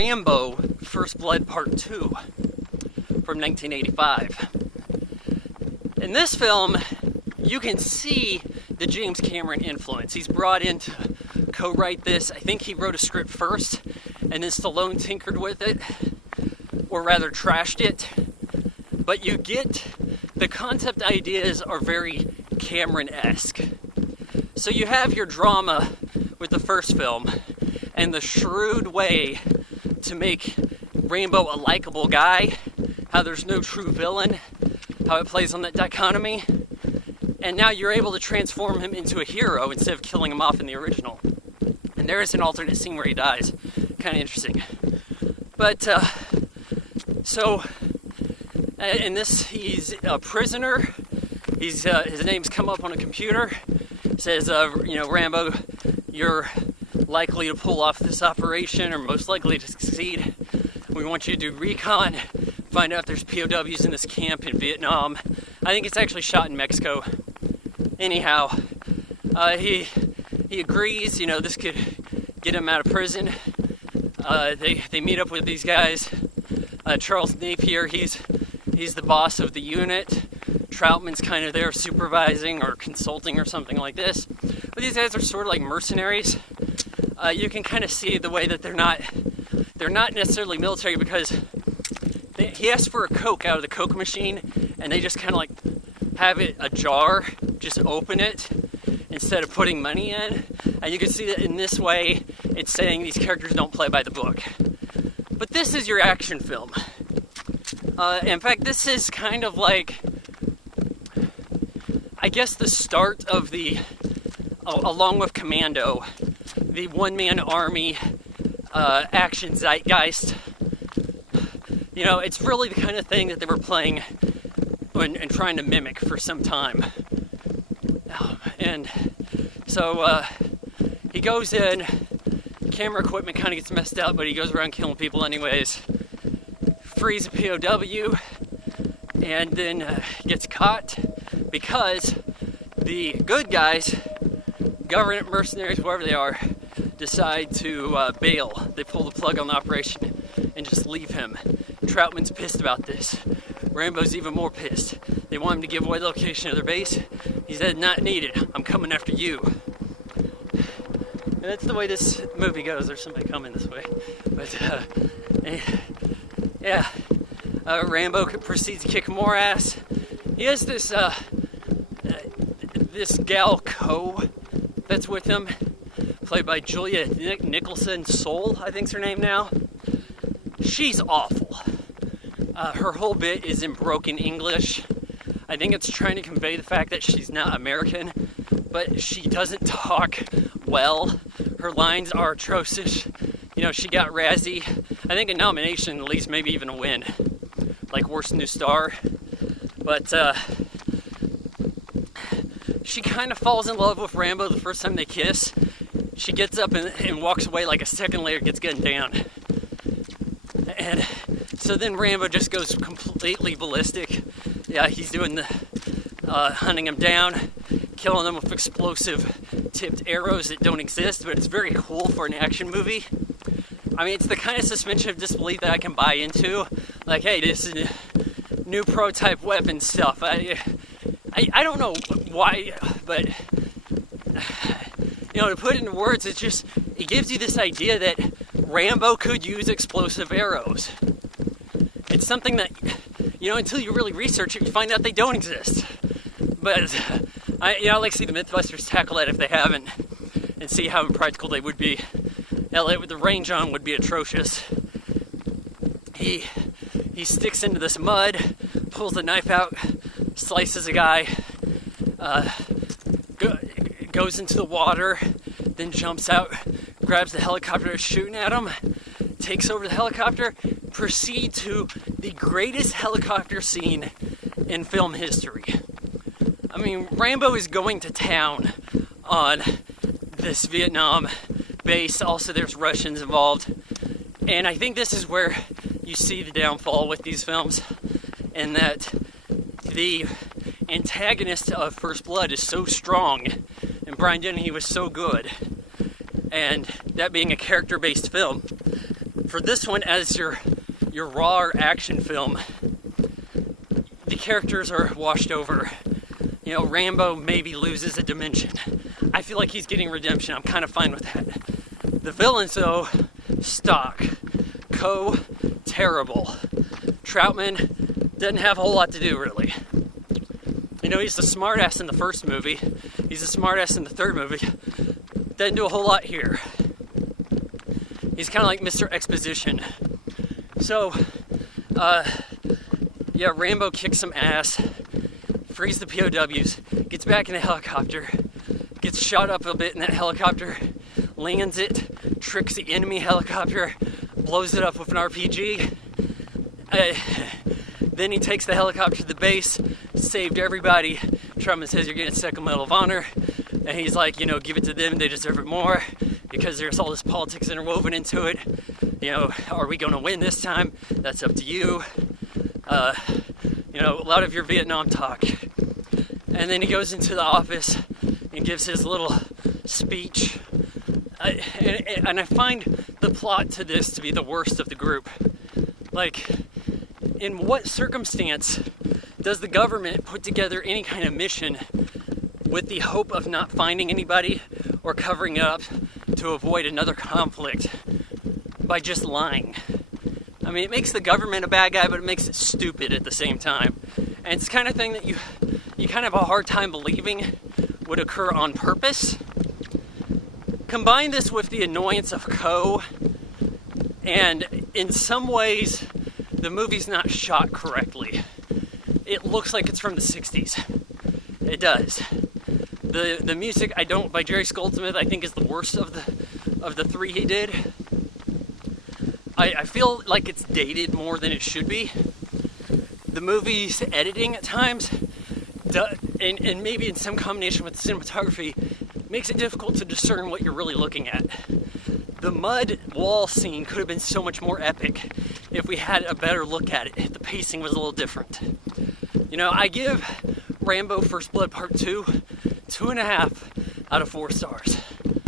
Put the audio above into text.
Rambo First Blood Part 2 from 1985. In this film, you can see the James Cameron influence. He's brought in to co-write this. I think he wrote a script first, and then Stallone tinkered with it, or rather trashed it. But you get, the concept ideas are very Cameron-esque. So you have your drama with the first film, and the shrewd way to make Rambo a likable guy, how there's no true villain, how it plays on that dichotomy, and now you're able to transform him into a hero instead of killing him off in the original. And there is an alternate scene where he dies. Kind of interesting. But, in this, he's a prisoner. His name's come up on a computer. It says, Rambo, you're likely to pull off this operation, or most likely to succeed. We want you to do recon, find out if there's POWs in this camp in Vietnam. I think it's actually shot in Mexico. Anyhow, he agrees, this could get him out of prison. They meet up with these guys. Charles Napier, he's the boss of the unit. Troutman's kind of there supervising or consulting or something like this. But these guys are sort of like mercenaries. You can kind of see the way that they're not necessarily military, because he asks for a Coke out of the Coke machine, and they just kind of like have it ajar, just open it instead of putting money in. And you can see that in this way, it's saying these characters don't play by the book. But this is your action film. In fact, this is kind of like, I guess, the start of along with Commando, the one-man army action zeitgeist. It's really the kind of thing that they were playing and trying to mimic for some time. And so he goes in, camera equipment kind of gets messed up, but he goes around killing people anyways. Frees a POW, and then gets caught because the good guys, government mercenaries, whoever they are, decide to bail. They pull the plug on the operation and just leave him. Troutman's pissed about this. Rambo's even more pissed. They want him to give away the location of their base. He said, "Not needed. I'm coming after you." And that's the way this movie goes. There's somebody coming this way. But, Rambo proceeds to kick more ass. He has this gal Co that's with him, played by Julia Nicholson Soul, I think's her name now. She's awful. Her whole bit is in broken English. I think it's trying to convey the fact that she's not American, but she doesn't talk well. Her lines are atrocious. She got Razzie, I think a nomination, at least maybe even a win, like Worst New Star. But she kind of falls in love with Rambo the first time they kiss. She gets up and walks away, like a second later gets gunned down. And so then Rambo just goes completely ballistic. Yeah, he's doing the hunting him down, killing them with explosive tipped arrows that don't exist, but it's very cool for an action movie. I mean, it's the kind of suspension of disbelief that I can buy into. Like, hey, this is new prototype weapon stuff. I don't know why, but to put it into words, it gives you this idea that Rambo could use explosive arrows. It's something that, until you really research it, you find out they don't exist. But I like to see the Mythbusters tackle that if they haven't, and see how impractical they would be. Elliot with the range on would be atrocious. He sticks into this mud, pulls the knife out, slices a guy, goes into the water, then jumps out, grabs the helicopter that's shooting at him, takes over the helicopter, proceed to the greatest helicopter scene in film history. I mean, Rambo is going to town on this Vietnam base. Also, there's Russians involved. And I think this is where you see the downfall with these films, in that the antagonist of First Blood is so strong, and Brian Dennehy was so good, and that being a character-based film, for this one, as your raw action film, the characters are washed over. You know, Rambo maybe loses a dimension. I feel like he's getting redemption. I'm kind of fine with that. The villains, though, stock. Coe, terrible. Troutman doesn't have a whole lot to do, really. You know, he's the smartass in the first movie. He's the smartass in the third movie. Doesn't do a whole lot here. He's kind of like Mr. Exposition. So, yeah, Rambo kicks some ass, frees the POWs, gets back in the helicopter, gets shot up a bit in that helicopter, lands it, tricks the enemy helicopter, blows it up with an RPG. Then he takes the helicopter to the base, saved everybody. Truman says, "You're getting a second Medal of Honor." And he's like, you know, give it to them, they deserve it more, because there's all this politics interwoven into it. You know, are we going to win this time? That's up to you. You know, a lot of your Vietnam talk. And then he goes into the office and gives his little speech. And I find the plot to this to be the worst of the group. Like, in what circumstance does the government put together any kind of mission with the hope of not finding anybody or covering it up to avoid another conflict by just lying? I mean, it makes the government a bad guy, but it makes it stupid at the same time. And it's the kind of thing that you kind of have a hard time believing would occur on purpose. Combine this with the annoyance of Coe, and in some ways, the movie's not shot correctly. It looks like it's from the 60s. It does. The music by Jerry Goldsmith, I think is the worst of the three he did. I feel like it's dated more than it should be. The movie's editing at times, and maybe in some combination with the cinematography, makes it difficult to discern what you're really looking at. The mud wall scene could have been so much more epic if we had a better look at it, if the pacing was a little different. You know, I give Rambo First Blood Part 2 2.5 out of 4 stars.